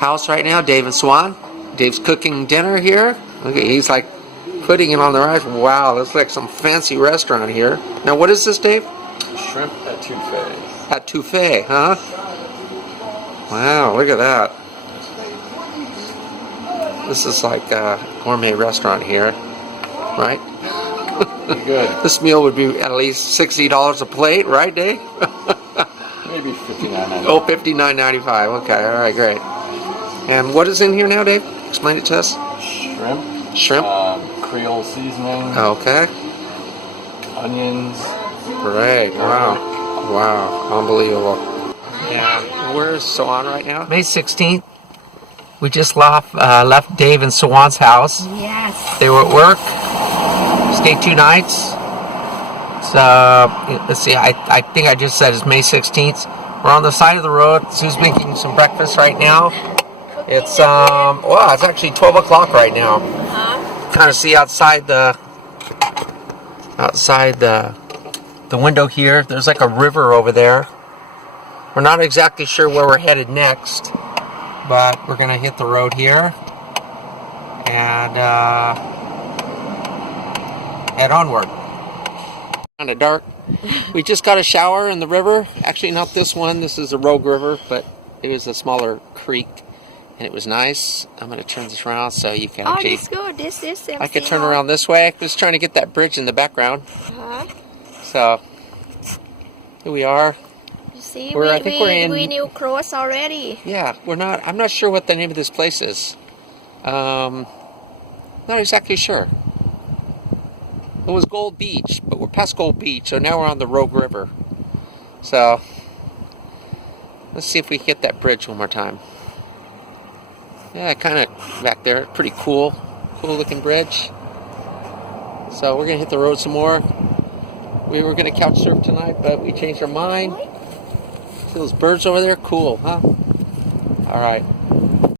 house right now, Dave and Swan. Dave's cooking dinner here. Okay, he's like putting it on the rice. Wow, looks like some fancy restaurant here. Now, what is this, Dave? Shrimp etouffee. Etouffee, huh? Wow, look at that. This is like a gourmet restaurant here, right? Good. This meal would be at least $60 a plate, right, Dave? Maybe $59.95. Oh, $59.95. Okay, all right, great. And what is in here now, Dave? Explain it to us. Shrimp. Shrimp. Creole seasoning. Okay. Onions. Great. Wow. Wow. Unbelievable. Yeah. Where's Swan right now? May 16th. We just left Dave and Swan's house. Yes. They were at work. Stayed 2 nights. So, let's see, I think I just said it's May 16th. We're on the side of the road. Sue's making some breakfast right now. It's, wow, it's actually 12 o'clock right now. Kind of see outside the window here. There's like a river over there. We're not exactly sure where we're headed next, but we're going to hit the road here and head onward. Kind of dark. We just got a shower in the river. Actually, not this one. This is a Rogue River, but it was a smaller creek, and it was nice. I'm going to turn this around so you can actually... Oh, this good. This is... I could turn around this way. I was trying to get that bridge in the background. So, here we are. You see, I think we're in... We knew cross already. Yeah, we're not... I'm not sure what the name of this place is. Not exactly sure. It was Gold Beach, but we're past Gold Beach, so now we're on the Rogue River. So, let's see if we can hit that bridge one more time. Yeah, kind of back there. Pretty cool. Cool looking bridge. So we're going to hit the road some more. We were going to couch surf tonight, but we changed our mind. See those birds over there? Cool, huh? All right.